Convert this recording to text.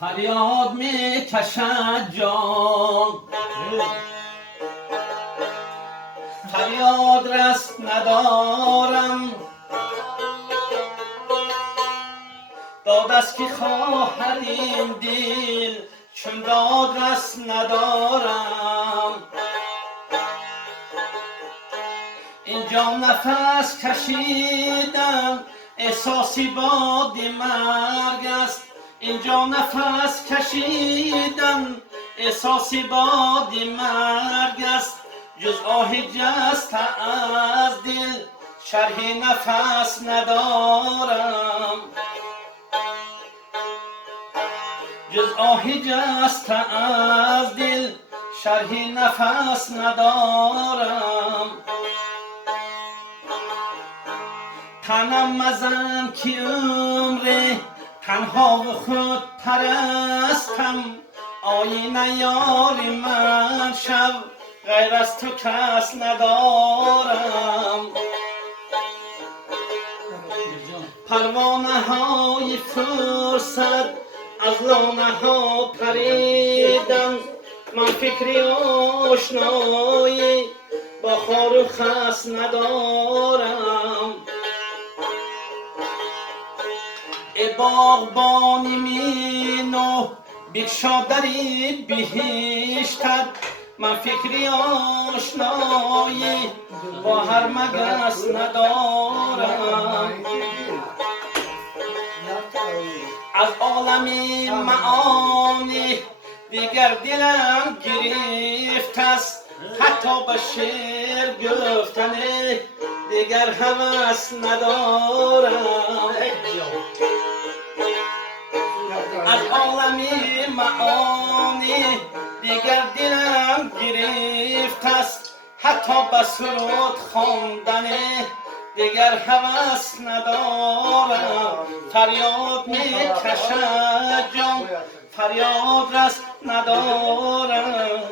فریاد می کشد جان، فریاد رست ندارم، داد است که خواهد این دل، چون داد رست ندارم. اینجا نفس کشیدم احساسی باد مرگ است، اینجا نفس کشیدم احساسی باد مرگ است. جز آه جسته از دل شرح نفس ندارم، جز آه جسته از دل شرح نفس ندارم. تنم مزن که عمر تنها و خود پرستم، آینه یار من شب غیر از تو کس ندارم. پروانه های فرصت از لانه ها پریدم، من فکری آشنایی با خار و خس ندارم. ای باغبانی مینو بگشا دری بهشتت، من فکری آشنایی با هر مگس ندارم. از عالم معانی دیگر دلم گرفت است، حتی به شعر گفتن دیگر هوس ندارم. از عالم معانی دیگر دلم گرفت است، حتی به سرود خواندن دیگر هوس ندارم. فریاد می کشد جان، فریاد رست ندارم.